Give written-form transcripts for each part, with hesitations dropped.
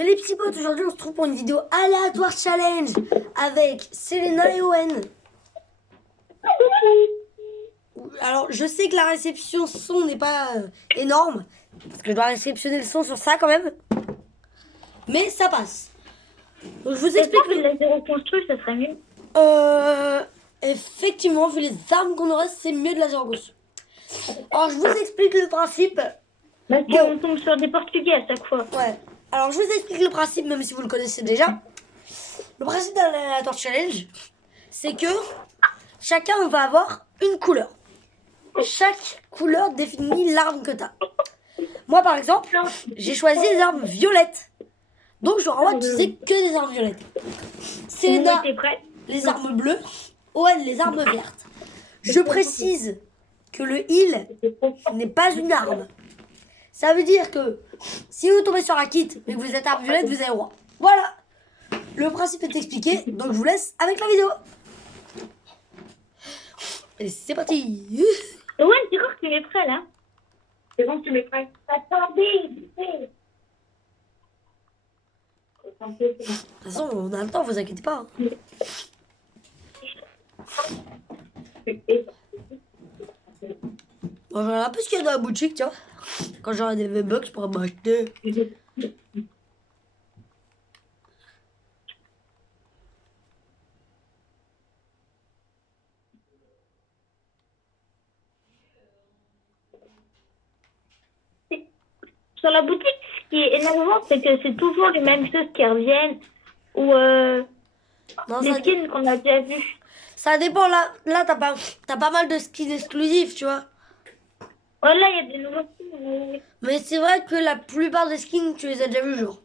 Bien les petits potes, aujourd'hui on se trouve pour une vidéo aléatoire challenge avec Selena et Owen. Alors je sais que la réception son n'est pas énorme, parce que je dois réceptionner le son sur ça quand même. Mais ça passe. Donc je vous explique. Que la zéro construit, ça serait mieux. Effectivement, vu les armes qu'on aurait, c'est mieux de la zéro gauche. Alors je vous explique le principe. Parce qu'on tombe sur des Portugais à chaque fois. Ouais. Alors je vous explique le principe, même si vous le connaissez déjà. Le principe d'un aléatoire challenge, c'est que chacun va avoir une couleur. Chaque couleur définit l'arme que tu as. Moi par exemple, j'ai choisi les armes violettes. Donc je n'aurai utiliser que des armes violettes. Selena, les armes bleues. Owen, les armes vertes. Je précise que le heal n'est pas une arme. Ça veut dire que si vous tombez sur un kit mais que vous êtes arme violette, vous avez le droit. Voilà. Le principe est expliqué, donc je vous laisse avec la vidéo. Et c'est parti. Ouais, c'est quand que tu es prêt là. C'est bon que tu m'es prêt. Attendez, De toute façon, on a le temps, vous inquiétez pas. Bon, j'en ai un peu ce qu'il y a dans la boutique, tu vois. Quand j'aurai des V-Bucks, je pourrais m'acheter. Sur la boutique, ce qui est énervant, c'est que c'est toujours les mêmes choses qui reviennent. Ou Non, des skins qu'on a déjà vus. Ça dépend, là t'as pas mal de skins exclusifs, tu vois. Ouais, là, il y a des nouveaux skins. Mais c'est vrai que la plupart des skins, tu les as déjà vus, genre.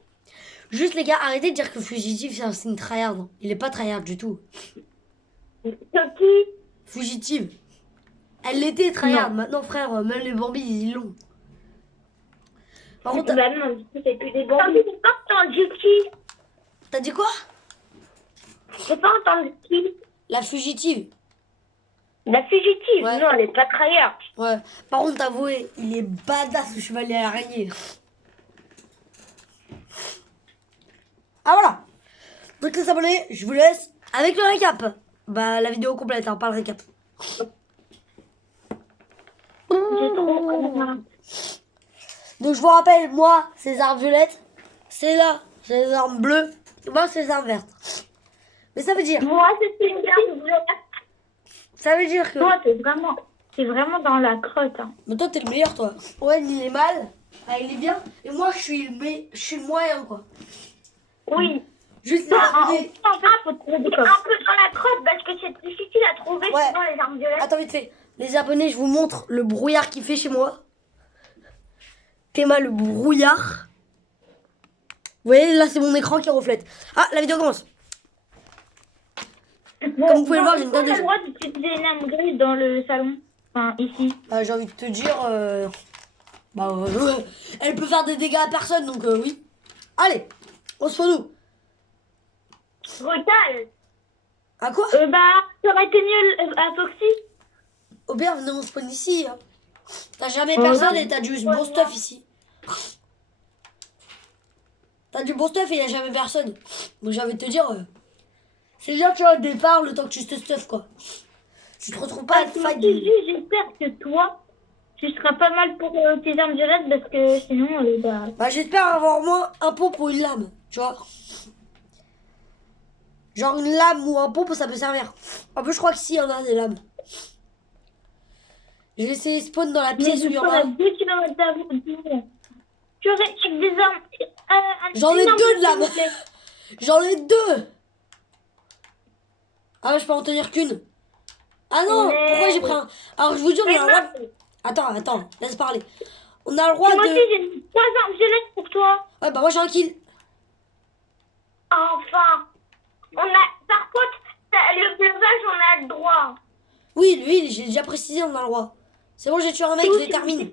Juste les gars, arrêtez de dire que Fugitif c'est un skin tryhard. Il est pas tryhard du tout. Qui Fugitive. Elle l'était tryhard. Maintenant, frère, même les Bambis, ils l'ont. Par contre, bah non, c'est plus des bons. J'ai pas entendu qui. T'as dit quoi? J'ai pas entendu qui. La Fugitive. La fugitive, ouais. Non, elle est pas tryhard. Ouais. Par contre, avouez, il est badass le chevalier à l'araignée. Ah voilà. Donc les abonnés, je vous laisse avec le récap. Bah la vidéo complète, hein, pas le récap. J'ai trop. Donc je vous rappelle, moi, c'est les armes violettes. C'est là, c'est les armes bleues. Et moi, c'est les armes vertes. Mais ça veut dire... Moi, c'est une arme violettes. Ça veut dire que... Toi, t'es vraiment dans la crotte. Hein. Mais toi, t'es le meilleur, toi. Ouais, il est mal. Ah, il est bien. Et moi, je suis le moyen, quoi. Oui. Juste les abonnés... En fait, faut trouver des coffres. Un peu dans la crotte, parce que c'est difficile à trouver sinon les armes violettes. Attends, vite fait. Les abonnés, je vous montre le brouillard qu'il fait chez moi. Théma, le brouillard. Vous voyez, là, c'est mon écran qui reflète. Ah, la vidéo commence. Bon, comme vous pouvez le voir, j'ai une tonne tonne de... le droit d'utiliser une arme grise dans le salon. Enfin, ici. J'ai envie de te dire... elle peut faire des dégâts à personne, donc oui. Allez, on se fait nous. Brutal. À quoi? Ça aurait été mieux à Foxy. Au pire, venez, on spawn ici. Hein. T'as jamais personne et t'as du bon stuff ici. T'as du bon stuff et y a jamais personne. Donc j'ai envie de te dire... c'est bien, tu vois, au départ, le temps que tu te stuff, quoi. Tu te retrouves pas à te fight. J'espère que toi, tu seras pas mal pour tes armes violettes parce que sinon, j'espère avoir au moins un pot pour une lame, tu vois. Genre une lame ou un pot, ça peut servir. En plus, je crois qu'ici, il y en a des lames. J'ai laissé spawn dans la pièce où il y en a. 2 km d'avant. Tu aurais des armes. J'en ai 2 de lames. J'en ai 2. Ah ouais, je peux en tenir qu'une. Ah non, pourquoi j'ai pris un... Alors je vous dis, on a le droit... Attends, laisse parler. On a le droit de... Moi aussi, j'ai 3 armes violettes pour toi. Ouais, bah moi j'ai un kill. Enfin. Par contre, le buvage, on a le droit. Oui, lui, j'ai déjà précisé, on a le droit. C'est bon, j'ai tué un mec, je les termine.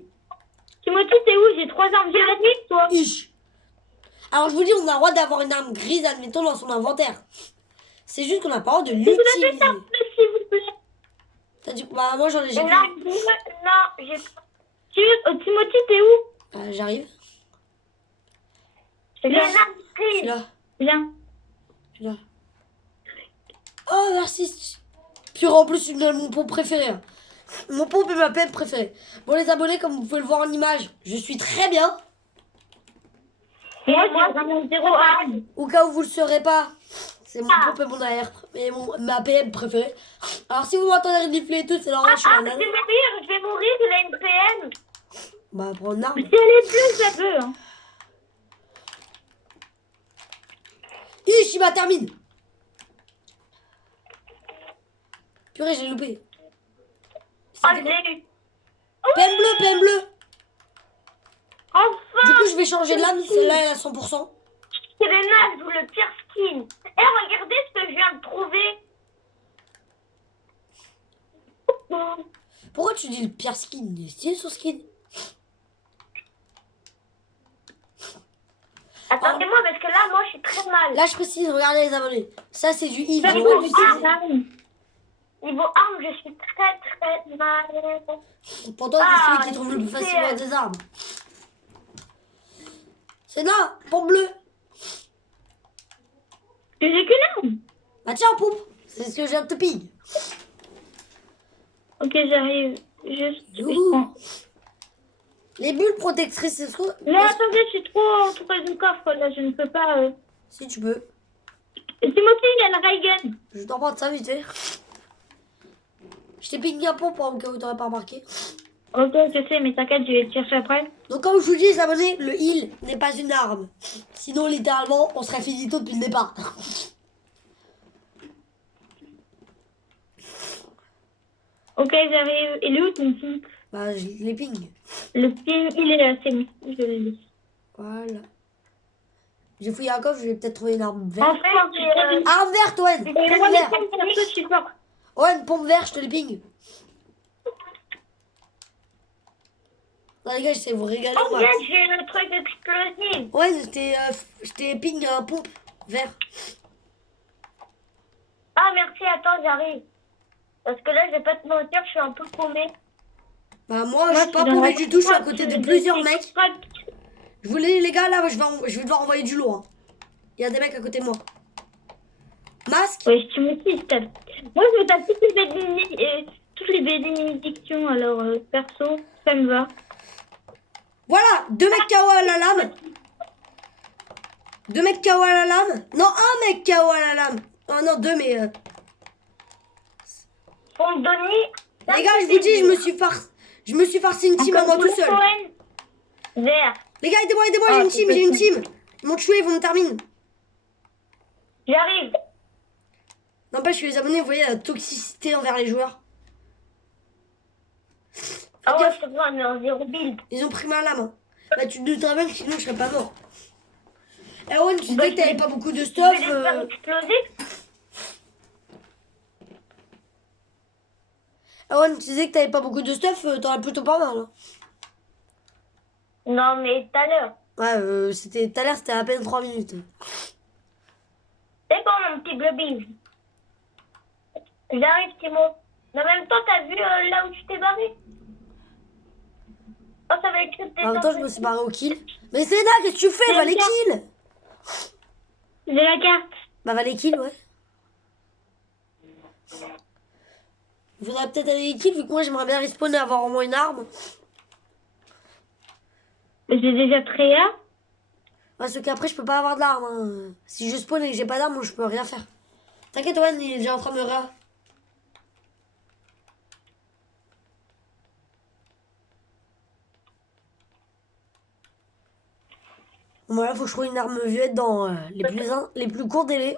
Timothée, t'es où? J'ai 3 armes violettes, toi. Ish. Alors je vous dis, on a le droit d'avoir une arme grise, admettons, dans son inventaire. C'est juste qu'on a pas le droit de l'utiliser. S'il vous plaît. T'as dit... Bah moi j'en ai... Non, j'ai... Timothée, t'es où? J'arrive. Les armes Je suis là. Viens. Je suis là. Oh, merci. Puis en plus, une de mon pompe préféré. Hein. Mon pompe est ma PM préférée. Bon, les abonnés, comme vous pouvez le voir en image, je suis très bien. Moi, j'ai vraiment 0 arme. Au cas où vous le saurez pas, c'est mon pompe et mon AR et ma PM préférée. Alors, si vous m'entendez renifler et tout, c'est normal, je suis Ah, un je âne. vais mourir, il a une PM. Bah, prends une arme. Si elle est plus, ça peut. Hein. Ich, il m'a termine. Purée, j'ai loupé. Oh, je l'ai eu. PM bleu, PM bleu. Enfin. Du coup, je vais changer de lame. Celle-là, elle est à 100%. C'est le naze ou le pire skin. Eh, regardez ce que je viens de trouver. Pourquoi tu dis le pire skin? Il est stylé son skin. Attendez-moi, parce que là, moi, je suis très mal. Là, je précise, regardez les abonnés. Ça, c'est du heal. J'ai le Niveau droit d'utiliser. arme, je suis très très mal. Pourtant, c'est celui qui trouve le plus facilement des armes. C'est là, pompe bleue. J'ai qu'une arme. Bah tiens, pompe. C'est ce que je viens de te ping. Ok, j'arrive. Youhou. Les bulles protectrices, c'est ce que... Mais attendez, je suis trop entourée du coffre, là, je ne peux pas... Si tu peux. C'est moi qui il y a le Raygun. Je t'en prends de ça vite fait. Je t'ai pingé un pompe au cas où t'aurais pas remarqué. Ok, je sais, mais t'inquiète, je vais te chercher après. Donc comme je vous dis les abonnés, le heal n'est pas une arme. Sinon littéralement on serait finito depuis le départ. Ok, j'arrive. Il est où ton ping? Bah je les ping. Le ping, il est là, c'est bon. Je l'ai mis. Voilà. J'ai fouillé un coffre, je vais peut-être trouver une arme verte. Enfin, Arme verte, Owen. et Pompe moi, les verte. pommes perso, je suis fort. Owen, pompe verte, je te les ping. Non les gars, j'essaie de vous régaler Oh, au bien, max. j'ai le truc explosif. Owen, je t'ai ping un pompe vert. Ah, merci, attends, j'arrive. Parce que là, je vais pas te mentir, je suis un peu paumée. Bah moi je suis pas paumé du tout, je suis à côté de plusieurs mecs. Pas... Je voulais les gars là, je vais devoir envoyer du lourd. Hein. Il y a des mecs à côté de moi. Masque. Oui, tu me dis, moi, je me tape toutes les bénédictions, alors perso, ça me va. Voilà, 2 mecs KO à la lame. 2 mecs KO à la lame. Non, un mec KO à la lame. Oh non, 2 mais... Pour me donner... Les gars, je vous dis, je me suis farci une team à moi tout seul. Vert. Les gars, aidez-moi, j'ai une team. Ils m'ont tué, ils vont me terminer. J'arrive. N'empêche que les abonnés, vous voyez la toxicité envers les joueurs. Ah ouais, c'est vrai, on est en 0 build. Ils ont pris ma lame. Hein. Bah tu te douterais bien que sinon je serais pas mort. Erwan, tu disais que t'avais pas beaucoup de stuff. Je vais les faire exploser. Erwan, tu disais que t'avais pas beaucoup de stuff, t'en as plutôt pas mal. Hein. Non, mais tout à l'heure. Ouais, c'était tout à l'heure, c'était à peine 3 minutes. C'est bon, mon petit blobby. J'arrive, Timo. Mais en même temps, t'as vu là où tu t'es barré? Oh, ça va écrire tes En même temps, je me suis barré au kill. Mais c'est là, qu'est-ce que tu fais? Va les kill. J'ai la carte. Bah va les kill, ouais. Il faudrait peut-être aller les kills, vu que moi j'aimerais bien respawner et avoir au moins une arme. Mais j'ai déjà Tréa. Parce qu'après, je peux pas avoir de l'arme. Hein. Si je spawn et que j'ai pas d'arme, je peux rien faire. T'inquiète, Owen, il est déjà en train de me rire. Bon, voilà, faut que je trouve une arme violette dans les plus courts délais.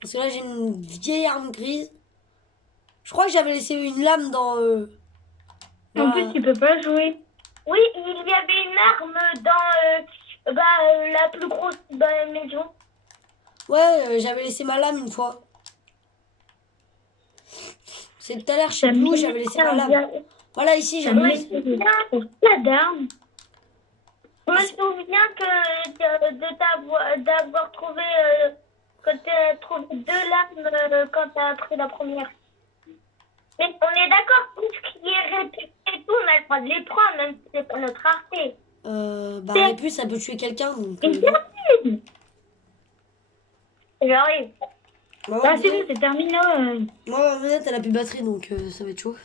Parce que là, j'ai une vieille arme grise. Je crois que j'avais laissé une lame dans... En plus, tu peux pas jouer. Oui, il y avait une arme dans la plus grosse maison. Ouais, j'avais laissé ma lame une fois. C'est tout à l'heure, je sais plus où j'avais laissé ma lame. Voilà, ici, j'avais laissé... Pas d'armes. Je me souviens d'avoir trouvé... quand tu as trouvé 2 lames quand tu as pris la première. Mais on est d'accord, tout ce qui est réputé et tout, on a le droit de les prendre, même si c'est pas notre rareté. Bah, Répus, ça peut tuer quelqu'un. Donc, Une termine. J'arrive. bah, Ah, c'est bon, c'est terminé. moi, ma manette, elle a plus de batterie, donc ça va être chaud.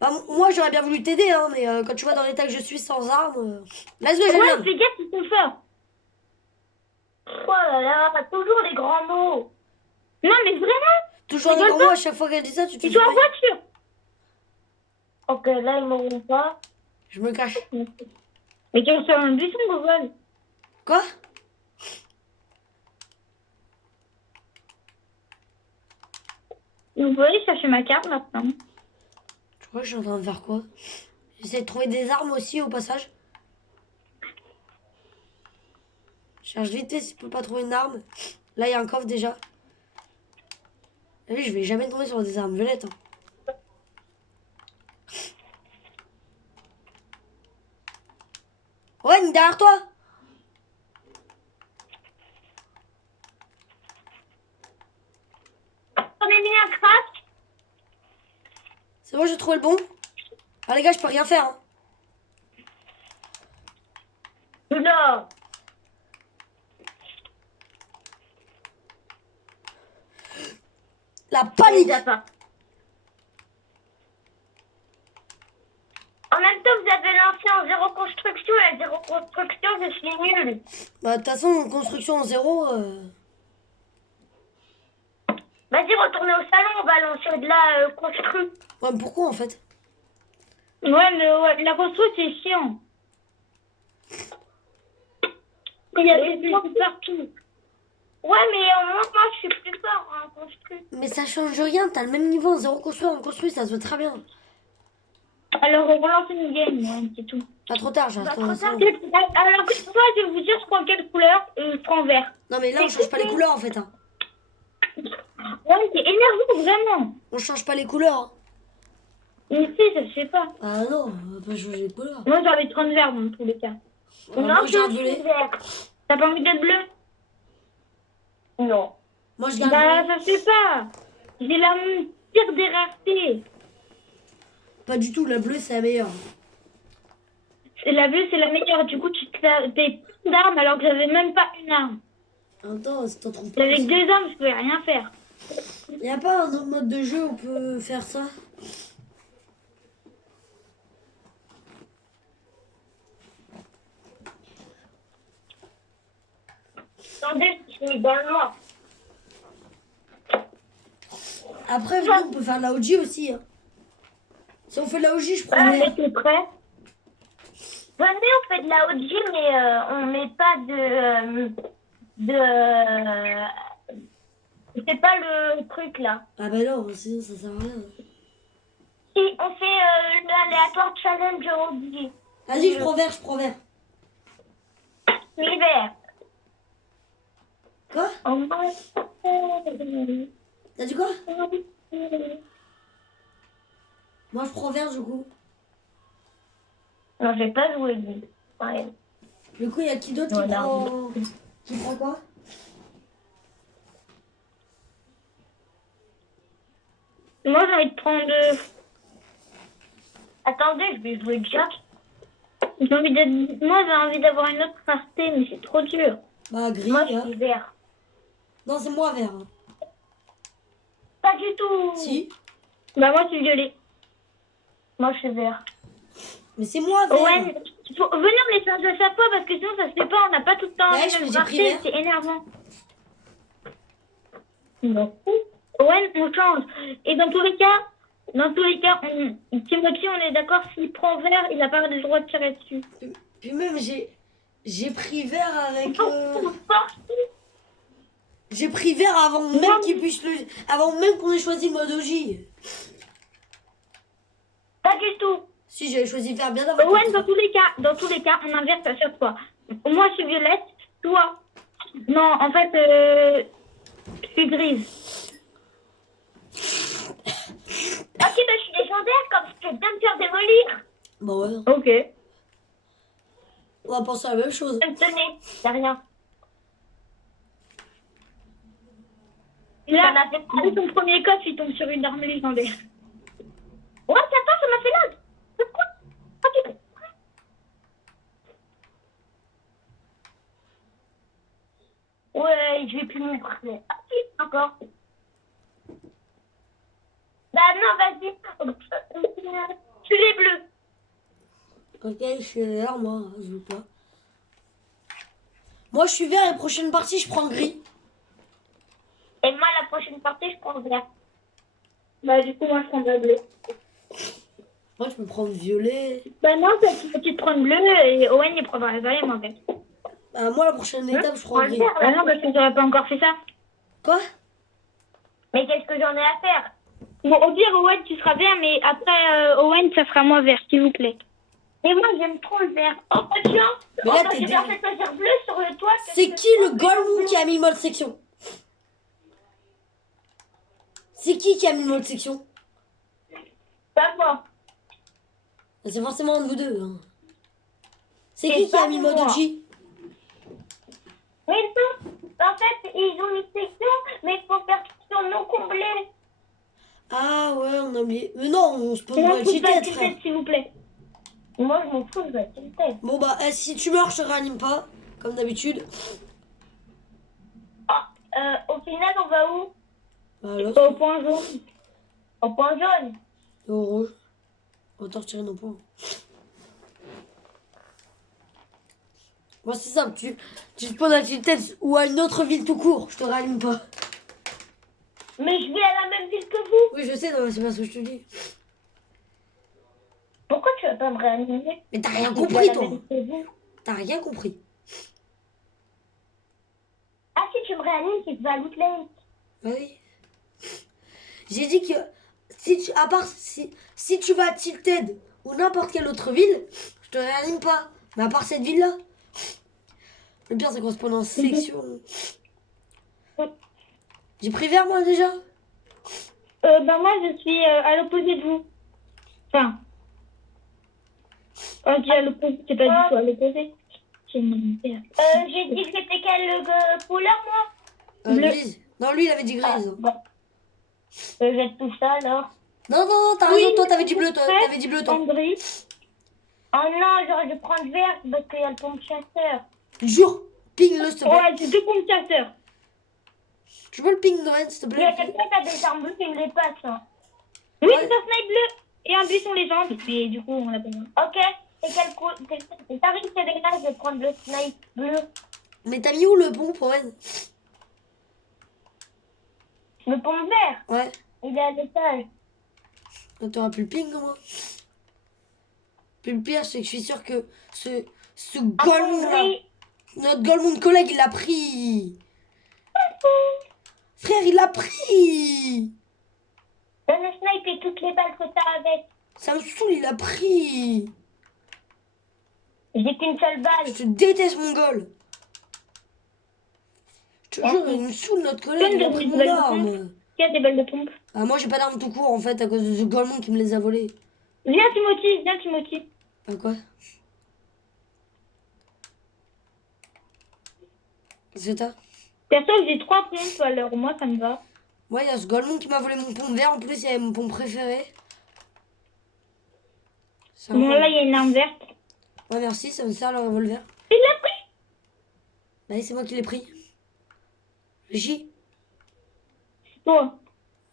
Bah, moi, j'aurais bien voulu t'aider, hein, mais quand tu vois dans l'état que je suis sans armes... Let's go, Ouais, Julien. fais gaffe, ils sont forts. Oh là là, toujours les grands mots. Non, mais vraiment. Toujours les grands mots, à chaque fois qu'elle dit ça, tu te Ils fais sont en flipper. voiture. Ok, là, ils m'auront pas. Je me cache. Mais qu'ils sont un buisson, Google. Quoi? Vous voyez chercher ma carte maintenant. Je crois que je suis en train de faire quoi? J'essaie de trouver des armes aussi au passage. Je cherche vite fait si je peux pas trouver une arme. Là, il y a un coffre déjà. Ah oui, je vais jamais tomber sur des armes violettes. Hein. Ouais, derrière toi! On a mis un crack. C'est bon, j'ai trouvé le bon. Ah les gars, je peux rien faire. Hein. Non. La panique! Pas. En même temps, vous avez lancé en zéro construction. Et à zéro construction, je suis nulle. Bah, de toute façon, construction en zéro. Vas-y, retournez au salon. On va lancer de la construction. Ouais, mais pourquoi en fait? Ouais, mais ouais, la construction, c'est chiant. Il y a des trucs partout. Ouais, mais au moins, moi, je suis plus fort en construction. Mais ça change rien, t'as le même niveau en zéro construit, en construit, ça se voit très bien. Alors, on relance une game, ouais, c'est tout. Pas trop tard, j'ai Bah, trop trop tard. Alors que moi, je vais vous dire, je prends quelle couleur je prends vert. Non, mais là, on change pas les couleurs en fait. Hein. Ouais, c'est énervant, vraiment. On change pas les couleurs. Hein. Mais si, ça se fait pas. Ah non, on va pas changer les couleurs. Moi, j'ai envie de prendre vert dans tous les cas. Non, moi, je garde violet. T'as pas envie d'être bleu? Non. Moi, je garde Bah, violet. ça se fait pas. J'ai la pire des raretés. Pas du tout, la bleue, c'est la meilleure. La bleue, c'est la meilleure. Du coup, tu t'es plein d'armes alors que j'avais même pas une arme. Attends, si t'en trouves pas. Avec 2 armes, je pouvais rien faire. Y a pas un autre mode de jeu où on peut faire ça? Attendez, je suis dans le noir. Après, venez, on peut faire de la OG aussi. Hein. Si on fait de la OG, je prends vert. T'es prêt? Venez, on fait de la OG, mais on met pas C'est pas le truc, là. Ah bah non, sinon ça sert à rien. Si, on fait l'aléatoire challenge OG. Vas-y, je prends vert, je prends vert. L'hiver. Quoi? T'as dit quoi? Moi, je prends vert, du coup. Non, je vais pas jouer, lui. Ouais. Du coup, il y a qui d'autre Voilà. qui prend quoi? Moi, j'ai envie de prendre... Attendez, je vais jouer Jack. Moi, j'ai envie d'avoir une autre rareté, mais c'est trop dur. Bah, gris, Moi, hein. je suis vert. Non, c'est moi vert. Hein. Pas du tout. Si. Bah, moi, je suis violet. Moi, je suis vert. Mais c'est moi vert. Ouais, venez, on les change à chaque fois parce que sinon, ça se fait pas. On n'a pas tout le temps Ouais, les mêmes j'ai pris raretés. vert. C'est énervant. Non. Ouais, on change. Et dans tous les cas, Timothy, on est d'accord, s'il prend vert, il n'a pas le droit de tirer dessus. Puis même, j'ai pris vert avec... J'ai pris vert avant même qu'il puisse le... Avant même qu'on ait choisi le mode OJ. Pas du tout. Si, j'avais choisi vert bien avant. Ouais, dans tous les cas, on inverse à chaque fois. Moi, je suis violette, toi. Non, en fait, je suis grise. Ok, bah, je suis légendaire, comme je peux bien me faire démolir. Bah ouais. Ok. On va penser à la même chose. Tenez, c'est rien. Là, avec ton premier coffre, il tombe sur une arme légendaire. Ouais, attends, ça m'a fait lag. Pourquoi? je vais plus m'ouvrir. Ah si, encore. Bah non, vas-y. Tu les bleus. Ok, je suis vert, moi, je veux pas. Moi, je suis vert et prochaine partie, je prends gris. Et moi, la prochaine partie, je prends vert. Bah du coup, moi, je prendrai bleu. Moi, je peux prendre violet. Bah non, tu te prends bleu et Owen, il prendra vert et moi vert. Moi, la prochaine étape, je prends gris. Bah non, parce que j'aurais pas encore fait ça. Quoi? Mais qu'est-ce que j'en ai à faire? Bon, au pire, Owen, tu seras vert, mais après, Owen, ça sera moi vert, s'il vous plaît. Et moi, j'aime trop le vert. Oh, bah tiens, Mais là, j'ai bien fait choisir bleu sur le toit. C'est qui le Golemon qui a mis le mode section? C'est qui a mis le mode section? Pas moi. C'est forcément un de vous deux. Hein. C'est C'est qui a pas mis le mode moi. OG? Mais non, en fait, ils ont mis section, mais il faut faire section non comblée. Ah ouais, on a oublié. Mais non, on se pose Moi, pas je de pas tête, frère. s'il vous plaît. Moi, je m'en fous, je vais tête. Bon bah, si tu meurs, je te réanime pas, comme d'habitude. Au final, on va où? Bah là, Au point jaune. Au point jaune. c'est au rouge. On va te retirer nos points. Moi, c'est simple, tu spawns à une tête ou à une autre ville tout court, je te réanime pas. Mais je vais à la même ville que vous. Oui, je sais, non, mais c'est pas ce que je te dis. Pourquoi tu vas pas me réanimer? Mais t'as rien Je vais compris, à la toi. même ville que vous. T'as rien compris. Ah, si tu me réanimes, c'est que tu vas à Loot Lake. Bah oui. J'ai dit que si tu vas à Tilted ou n'importe quelle autre ville, je te réanime pas. Mais à part cette ville-là. Le pire, c'est qu'on se prend en sélection. J'ai pris vert, moi, déjà. Ben moi, je suis à l'opposé de vous. Enfin. Oh, je dis à l'opposé, c'est pas du tout à l'opposé. J'ai dit que c'était quelle couleur, moi? Bleu. Grise. Non, lui, il avait dit grise. Bon. Je vais être tout ça, alors. Non, non, t'as raison, toi, t'avais dit bleu, toi. T'avais dit bleu, toi. André. Oh non, j'aurais dû prendre vert parce qu'il y a le pompe chasseur. Jure, ping-le, s'il te plaît. Ouais, j'ai 2 pompes chasseurs. Tu peux le ping, Noël, s'il te Il y a plaît? quelqu'un qui a des armes bleues qui me les passe. Hein. Oui, Ouais. c'est un snipe bleu. Et un buisson légende. Mais du coup, on l'a pas mis. Ok. Et quel coup? T'arrives, c'est des gars, je vais prendre le snipe bleu. Mais t'as mis où le pompe, Owen? Le pompe vert. Ouais. Il est à l'étage. T'auras plus le ping, moi. Puis le pire, c'est que je suis sûr que ce Golemon là, notre Golemon de collègue, il l'a pris. Frère, il l'a pris. Donne le snipe et toutes les balles que t'as avec. Ça me saoule, il l'a pris. J'ai qu'une seule balle. Je te déteste, mon goal. Je te jure, il me saoule, notre collègue, il a pris mon arme. Qui a des balles de pompe? Ah, moi, j'ai pas d'arme tout court, en fait, à cause de ce Golemon qui me les a volées. Viens, Timothy, viens, Timothy. Ah, quoi? Qu'est-ce que t'as? Perso, j'ai 3 pompes, alors moi, ça me va. Moi, il y a ce Golemon qui m'a volé mon pompe vert. En plus, il y avait mon pompe préféré. Bon, là, il y a une arme verte. Ouais, merci, ça me sert le revolver. Il l'a pris. Bah oui, c'est moi qui l'ai pris. J. C'est toi.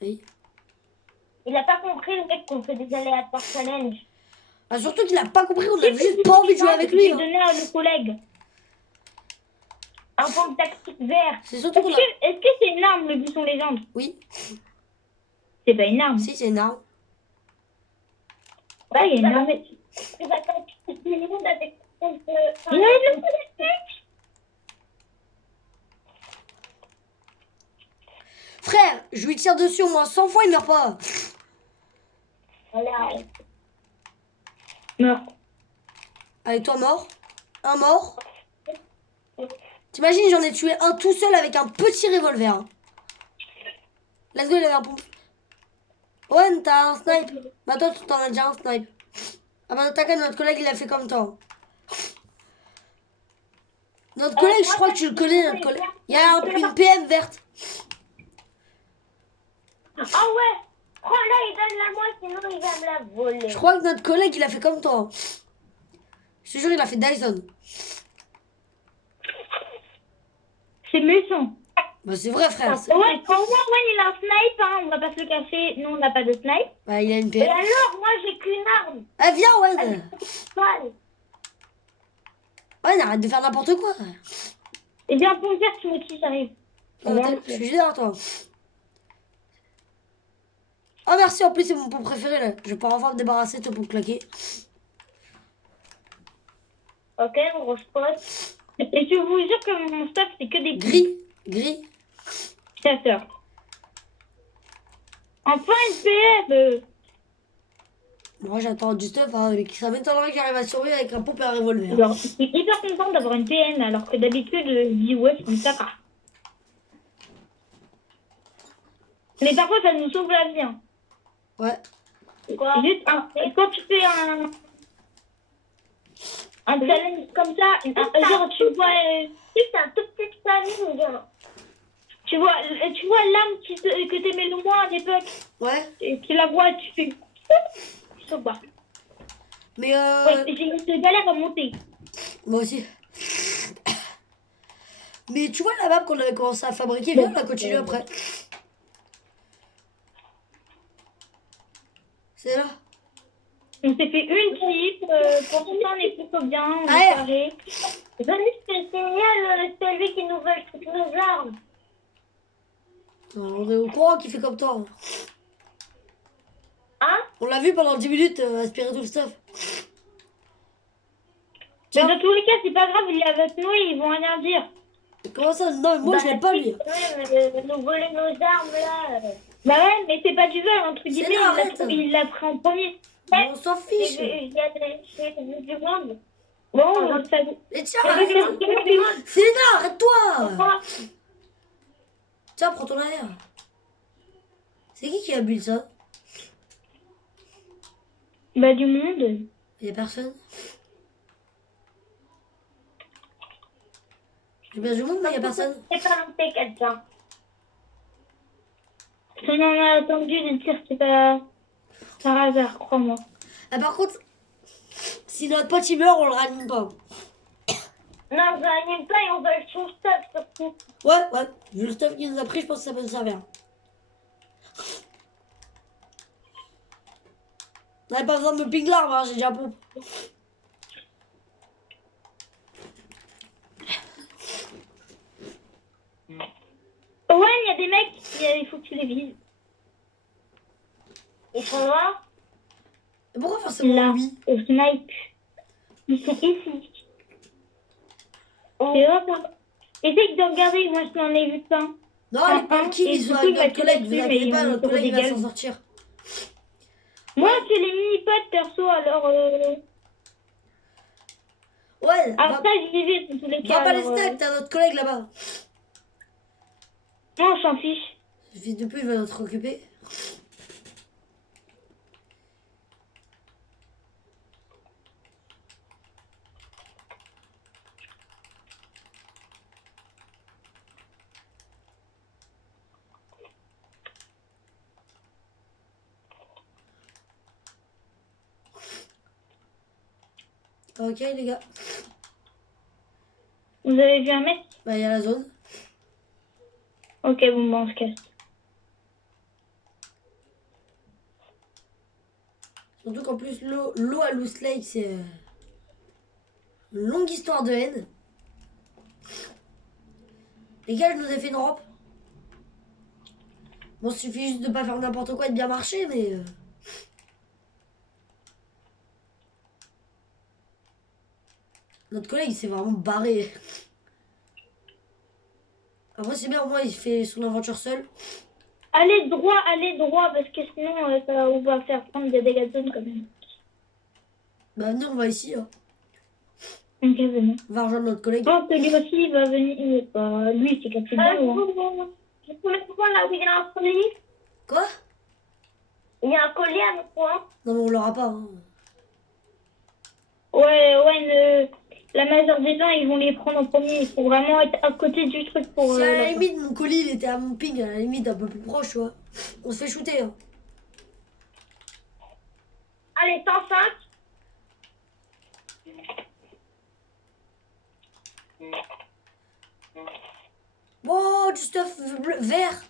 Oui. Il a pas compris, le mec, qu'on fait des aléatoires challenge. Ah, surtout qu'il a pas compris, on a juste pas envie de jouer avec lui. J'ai Hein. donné à le collègue. Un pompe tactique vert. C'est surtout qu'on a... Est-ce que c'est une arme, le buisson légende? Oui. C'est pas une arme. Si, c'est une arme. Bah, il y a une arme. Il va avec... Il a une Frère, je lui tire dessus au moins 100 fois, il meurt pas. Voilà. Meurs. Allez, toi mort. Un mort. T'imagines, j'en ai tué un tout seul avec un petit revolver. Hein. Let's go, il avait un pompe. Ouais, t'as un snipe. Bah toi, t'en as déjà un snipe. Ah bah t'inquiète, notre collègue, il a fait comme toi. Notre collègue, je crois que tu le connais, notre collègue. Il y a une PM verte. Ah ouais. Prends-la et donne-la moi, sinon il va me la voler. Je crois que notre collègue, il a fait comme toi. Je te jure, il a fait Dyson. C'est méchant. Bah, c'est vrai, frère. Ouais, pour moi, Owen, il a un snipe, hein, on va pas se le cacher. Nous, on n'a pas de snipe. Bah, il a une Et PM. alors, moi, j'ai qu'une arme. Ah, viens, ouais. Balle. Ouais, arrête de faire n'importe quoi. Eh bien, pour me faire, Timothy, j'arrive. Je suis derrière toi. Oh, merci, en plus, c'est mon pot préféré, là. Je vais pouvoir enfin me débarrasser de ton pot claqué. Ok, on re-spot. Et je vous jure que mon stuff, c'est que des Gris. chasseurs. Enfin, une PF. Moi, j'attends du stuff, hein. Ça m'étonnerait que j'arrive à survivre avec un pompe et un revolver. Alors, je suis hyper contente d'avoir une PN, alors que d'habitude, je dis ouais, c'est une saca. Mais parfois, ça nous sauve la vie. Hein. Ouais. Juste, quand tu fais un challenge comme ça, genre, tu vois, c'est un tout petit challenge, genre. Tu vois l'arme que t'aimais le moins à l'époque. Ouais. Et tu la vois, tu fais. Tu sauves pas. Mais Ouais, j'ai eu de galère à monter. moi aussi. Mais tu vois la map qu'on avait commencé à fabriquer, viens, on la continue après. C'est là. On s'est fait une clip, pour l'instant on est plutôt bien, on est Ah, carré. Venez, c'est génial, c'est lui qui nous vole toutes nos armes. on est au courant qu'il fait comme toi. Hein? On l'a vu pendant 10 minutes aspirer tout le stuff. Mais Tiens. dans tous les cas, c'est pas grave, il est avec nous et ils vont rien dire. Comment ça? Non, mais moi je l'aime pas lui. Ouais, nous voler nos armes là. Bah ouais, mais c'est pas du vol, entre guillemets, là, arrête. il l'a pris en premier. On s'en fiche. Il y a du monde. Bon, ça... Et tiens, c'est là, arrête-toi. Tiens, prends ton arrière. C'est qui a bu ça? Bah du monde. Il y a personne. J'ai bien du monde, mais il y a personne. C'est pas un T400. Si on en a attendu des tirs, c'est pas par hasard, crois-moi. Ah, par contre, si notre pote il meurt, on le ranime pas. Non, on ne pas et on va son stuff surtout. Ouais. Vu le stuff qu'il nous a pris, je pense que ça peut nous servir. On n'avait pas besoin de me ping l'arme, hein, j'ai déjà pompe. Ouais, il y a des mecs, il faut que tu les vises. Ils sont noirs. Et pourquoi forcément Là, lui? au snipe. Ils sont ici. Et hop, essaye de regarder, moi je n'en ai vu pas. Non, les pumpkins, ils sont avec notre collègue, vous inquiétez pas, notre collègue il va s'en sortir. Moi, c'est les mini-potes perso, alors. Ouais, Après, j'y vais dans tous les cas. va pas les stacks, t'as notre collègue là-bas. Non, on s'en fiche. Le fils de pute va notre occuper. Ok les gars. Vous avez vu un mec? Bah il y a la zone. Ok, bon, on se casse. Surtout qu'en plus l'eau à Loose Lake c'est une longue histoire de haine. Les gars, je nous ai fait une rampe. Bon, il suffit juste de pas faire n'importe quoi et de bien marcher, mais... Notre collègue, il s'est vraiment barré. Après, c'est bien, au moins, il fait son aventure seul. Allez droit, parce que sinon, on va faire prendre des dégâts de zone quand même. Bah, nous, on va ici. Hein. Ok, venez. On va rejoindre notre collègue. Oh, lui aussi, il va venir. Lui, c'est cassé bien loin. Je peux mettre quoi là où il y a un collier? Quoi? Il y a un collier à notre point. Non, mais on l'aura pas. Hein. Ouais, la majeure des gens, ils vont les prendre en premier. Il faut vraiment être à côté du truc pour... Si à la limite, mon colis, il était à mon ping, à la limite, un peu plus proche, tu vois. On se fait shooter. Hein. Allez, 105. Bon, du stuff vert.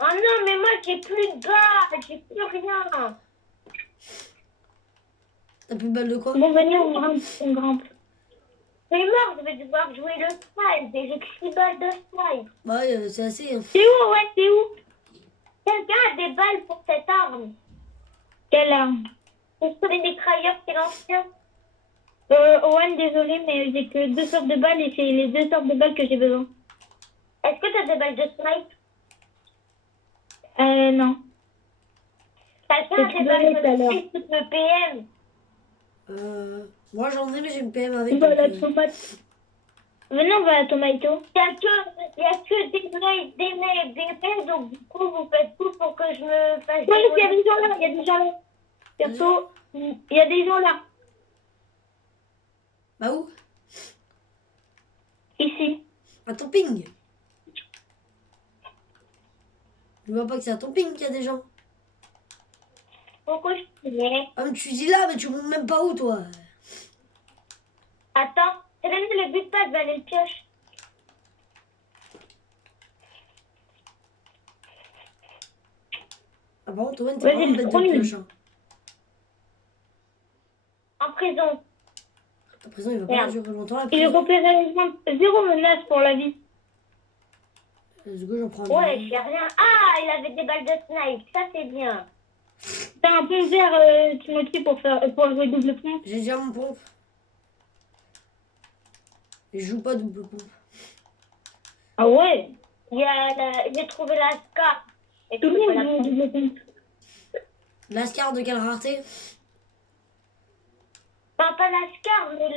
Oh non, mais moi, j'ai plus de balles. J'ai plus rien. T'as plus de balles de quoi? Bon, venez, on grimpe. On grimpe. C'est mort, je vais devoir jouer le slide. Et j'ai que 6 balles de slide. Ouais, c'est assez. Hein. C'est où, ouais, c'est où? Quelqu'un a des balles pour cette arme? Quelle arme? C'est sur les mitrailleurs silencieux. Owen, désolé, mais j'ai que 2 sortes de balles et c'est les 2 sortes de balles que j'ai besoin. Est-ce que tu as des balles de snipe? Non. Quelqu'un a des balles de snipe pour le PM? Moi j'en ai, mais j'ai une PM avec. On va à la donc, tomate. Venez, on va à la tomato. Il y a que des mecs, des mecs, donc du coup, vous faites tout pour que je me fasse... Oui, il y a des gens là, il y a des gens là. Bientôt, il y a des gens là. Bah où? Ici. À ton ping. Je vois pas que c'est à ton ping qu'il y a des gens. Pourquoi je suis Ah mais tu dis là, mais tu montes même pas où toi? Attends, c'est même le but pas de aller le pioche. Ah bon, toi, t'es vraiment bête de pioche. Hein. En prison. La prison, il va pas durer longtemps. La Il prison. repérait 0 menace pour la vie. Let's go, j'en prends Ouais, j'ai rien. Ah, il avait des balles de snipe, ça c'est bien. T'as un pont vert, Timothy, pour jouer double pompe. J'ai déjà mon pompe. Et je joue pas double pompe. Ah ouais? J'ai trouvé la scar. Et tout le monde joue double pompe. La scar de quelle rareté? Enfin, pas la scar, mais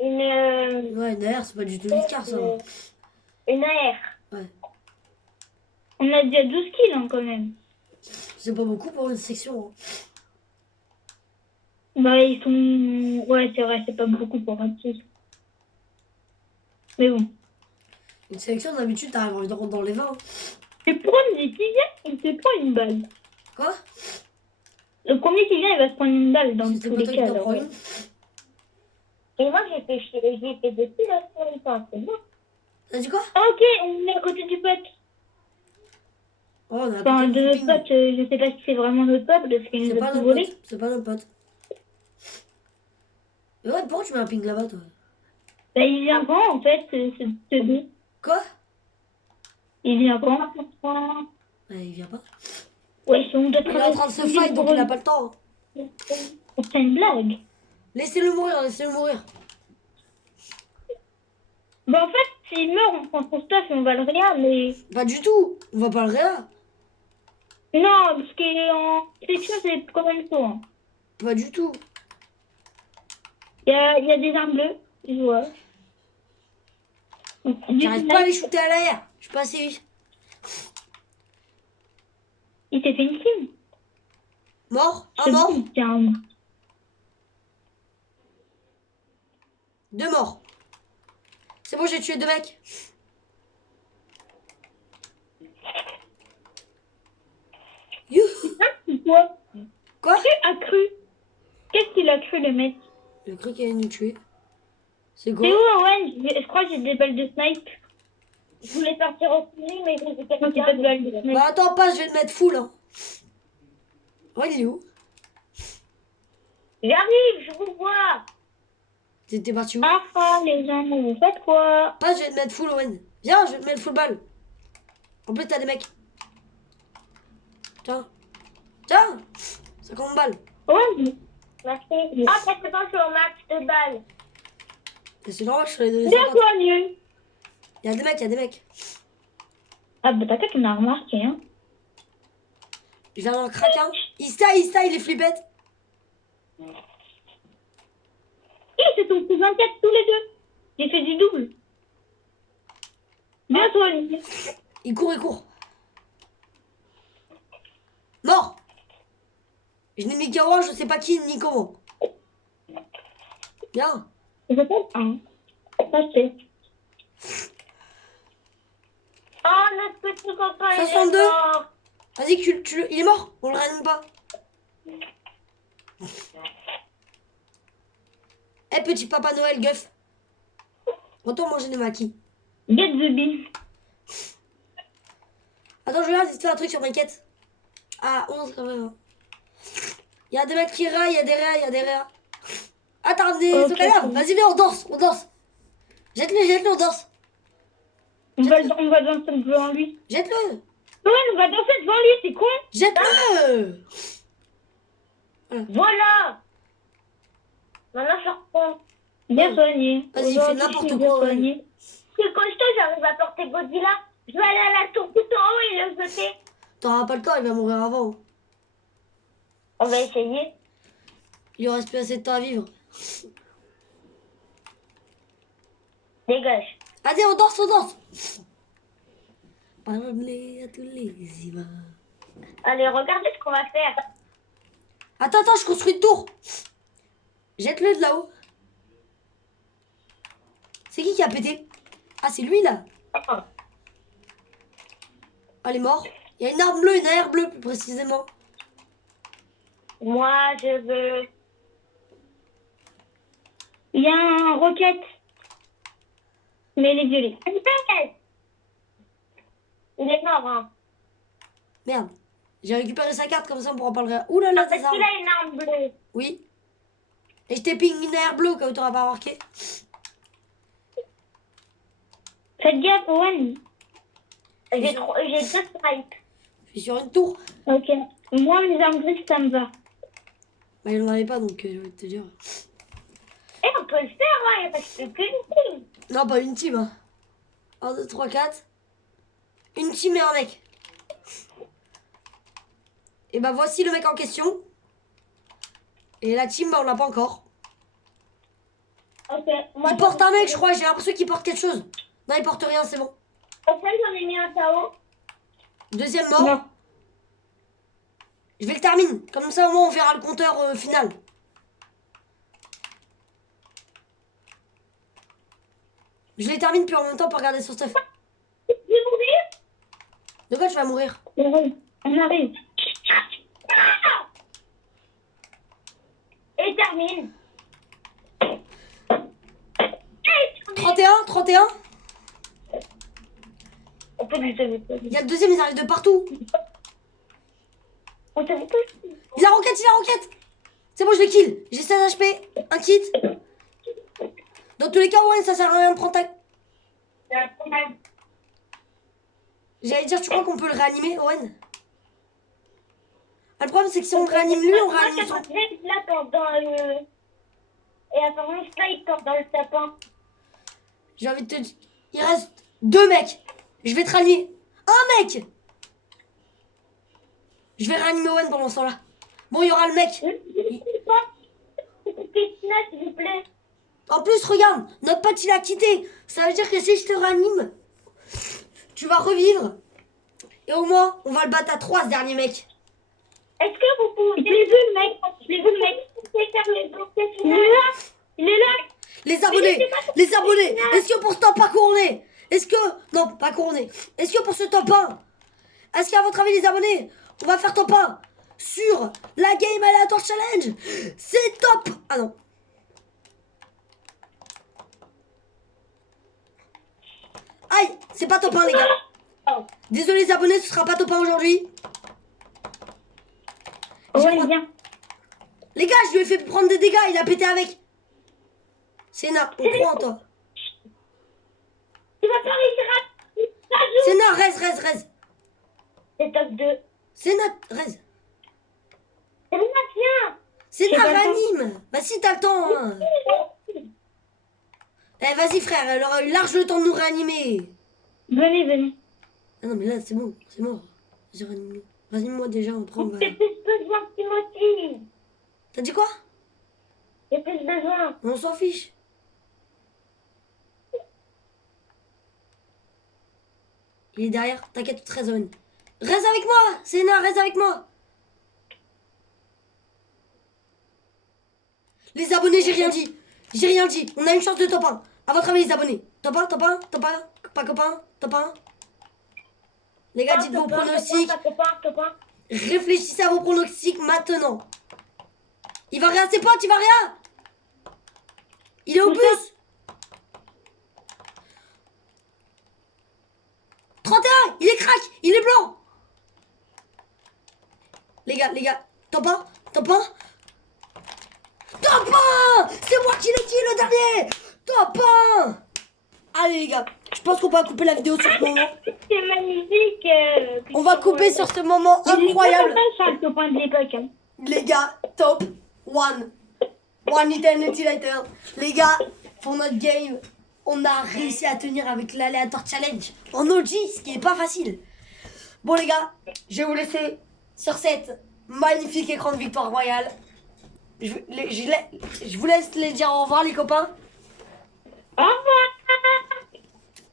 Ouais, une AR, c'est pas du tout une scar ça. Une AR. Ouais. On a déjà 12 kills hein, quand même. C'est pas beaucoup pour une section. Hein. Bah, ils sont. Ouais, c'est vrai, c'est pas beaucoup pour un kill. Mais bon. Une sélection, d'habitude, t'arrives envie de rentrer dans les 20. Le premier qui vient, il se prend une balle. Quoi? Le premier qui vient, il va se prendre une balle dans tous les cas. Alors. Et moi, j'ai fait des kills là sur le temps, c'est bon. T'as dit quoi? Ah, ok, on est à côté du pote. Oh, on a Enfin, de notre pote, je sais pas si c'est vraiment notre pote parce qu'il nous a tout volé. C'est pas notre pote. Mais ouais, pourquoi tu mets un ping là-bas, toi? Bah, il vient quand, en fait, ce deux? Quoi? Il vient quand? Ouais, il vient pas. Ouais, ils sont Il est en train de se fight, donc il a pas le temps. C'est une blague. Laissez-le mourir, laissez-le mourir. Bah, en fait, s'il meurt, on prend son stuff et on va le réa, mais... Pas du tout, on va pas le réa. Non, parce qu'en section, c'est quand même tôt. Hein. Pas du tout. Il y a des armes bleues, je vois. J'arrive pas à les shooter à l'arrière. Je suis pas assez vite. Il s'est fait une team. Mort? Un mort? Tiens. 2 morts. C'est bon, j'ai tué 2 mecs. Quoi? Quoi? Qui a cru? Qu'est-ce qu'il a cru, le mec? J'ai cru qu'il allait nous tuer. C'est quoi? C'est où, Owen? Je crois que j'ai des balles de snipe. Je voulais partir au fusil, mais j'ai pas de balles de snipe. Bah attends, pas, je vais te mettre full. Hein. Ouais, il est où? J'arrive, je vous vois. T'es parti où? Enfin, les gens, vous faites quoi? Pas, je vais te mettre full, Owen. Viens, je vais te mettre full balle. En plus, t'as des mecs. Tiens. Tiens 50 balles. Ouais. Merci. Ah, parce que je suis au max de balles. C'est normal, je te les donner Bien 50. soigné. Il y a des mecs, il y a des mecs. Ah, bah t'inquiète, on a remarqué, hein. Je viens d'en craquer un. Ista, il est flippette. Ils se sont pris 24 tous les deux. J'ai fait du double. Bien toi, Olivier. Il court. Mort. Je n'ai mis qu'à je sais pas qui ni comment. Viens. Je peux un. Ça c'est. Oh, notre petit copain, 62. il est mort. Vas-y, il est mort. On le réanime pas. Eh, petit papa Noël, gueuf. Retourne manger des maquis. Get the bee. Attends, je regarde si tu fais un truc sur ma quête. Ah, 11 quand même. Il y a des mecs qui raillent, il y a des raies, il y a des raies. Ah, t'as ramené Ok. ce cadavre. Vas-y, viens, on danse, on danse. Jette-le, on danse. On va danser devant lui. Jette-le, Ouais, on va danser devant lui, c'est con. jette-le. Voilà. Maintenant, je reprends. Bien soigné. Vas-y, Aujourd'hui, fais n'importe je suis bien quoi, ouais. soigné. C'est costaud, j'arrive à porter Godzilla. Je vais aller à la tour tout en haut et le jeter. T'auras pas le temps, il va mourir avant. On va essayer. Il lui reste plus assez de temps à vivre. Dégage. Allez, on danse, on danse. Parlez à tous les ivres. Allez, regardez ce qu'on va faire. Attends, je construis une tour. Jette-le de là-haut. C'est qui a pété? Ah, c'est lui, là. Ah, il est mort. Il y a une arme bleue, une AR bleue, plus précisément. Moi, je veux... Il y a un roquette. Mais il est violet. Il est mort, hein. Merde. J'ai récupéré sa carte, comme ça on pourra parler. Ouh là là, Parce c'est ça. qu'il a une arme bleue. Oui. Et je t'ai ping une AR bleue, comme tu n'auras pas remarqué. Faites gaffe, Owen. J'ai deux strikes. Je suis sur une tour. Ok. Moi, les armes grises, ça me va. Bah, il n'en avait pas, donc je vais te dire. Et on peut le faire, hein. Il n'y a pas qu'une team. Non, pas une team. Hein. 1, 2, 3, 4. Une team et un mec. Et bah voici le mec en question. Et la team, bah on l'a pas encore. Ok. Moi, Il porte un mec, je crois. J'ai l'impression qu'il porte quelque chose. Non, il porte rien, c'est bon. En fait, j'en ai mis un Tao. Deuxième mort. Non. Je vais le terminer. Comme ça, au moins, on verra le compteur final. Je les termine, puis en même temps, pour regarder son stuff. Je vais mourir. De quoi tu vas mourir? On arrive. Et termine. 31. On peut lui sauver. Il y a le deuxième, ils arrivent de partout. On sauve tout. Il a roquette. C'est bon, je le kill. J'ai 16 HP, un kit. Dans tous les cas, ouais, ça sert à rien de prendre ta... J'allais dire, tu crois qu'on peut le réanimer, Owen? Ah, le problème, c'est que si on réanime lui, on réanime son... Là, dans le... Et apparemment, Spike porte dans le sapin. J'ai envie de te dire... Il reste 2 mecs. Je vais te réanimer. Un mec. Je vais réanimer Owen pendant ce temps-là. Bon, il y aura le mec. Christina, s'il vous plaît. En plus, regarde, notre pote, il a quitté. Ça veut dire que si je te réanime, tu vas revivre. Et au moins, on va le battre à 3, ce dernier mec. Est-ce que vous pouvez... Je l'ai vu, le mec. Je l'ai vu, le mec. Vous pouvez faire le bloqué final. Il est là. Les abonnés. Est-ce que pour ce top 1 couronné, est-ce que... Non, pas couronné. Est-ce que pour ce top 1, est-ce qu'à votre avis, les abonnés, on va faire top 1 sur la Game Aléatoire Challenge? C'est top. Ah non. Aïe, c'est pas top 1, les gars. Désolé, les abonnés, ce sera pas top 1 aujourd'hui. Ouais, bien. Les gars, je lui ai fait prendre des dégâts, il a pété avec. Sénat, on croit en toi. Tu vas pas réussir à... Sénat, reste. C'est top 2. Sénat, reste. C'est bon, viens. Sénat, réanime. Bah si, t'as le temps. Hein. Eh, vas-y, frère, elle aura eu large le temps de nous réanimer. Venez. Ah non, mais là, c'est bon, c'est mort. Vas-y, réanime-nous. Réanime-moi déjà, après on va... J'ai plus besoin de Timothy. T'as dit quoi? J'ai plus besoin. On s'en fiche. Il est derrière, t'inquiète, 13 Owen. Reste avec moi, Sénat, reste avec moi. Les abonnés, j'ai rien dit. On a une chance de top 1. À votre avis, les abonnés. Top 1, pas copain, top 1. Les gars, dites vos pronostics. Top 1. Réfléchissez à vos pronostics maintenant. Il va rien, ses potes, il va rien. Il est au bus. les gars. Top 1. Top 1. Top 1. C'est moi qui l'ai dit le dernier. Top 1. Allez les gars, je pense qu'on va couper la vidéo sur ce moment. C'est magnifique. On va couper sur ce moment incroyable. C'est le copain de l'époque. Hein. Les gars, top 1. One eternity later. Les gars, pour notre game, on a réussi à tenir avec l'aléatoire challenge en OG, ce qui est pas facile. Bon les gars, je vais vous laisser sur cette magnifique écran de victoire royale. Je vous laisse les dire au revoir les copains. Au revoir.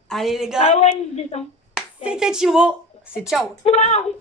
Allez les gars, Ah ouais, descend. c'était Timo, c'est ciao. Wow.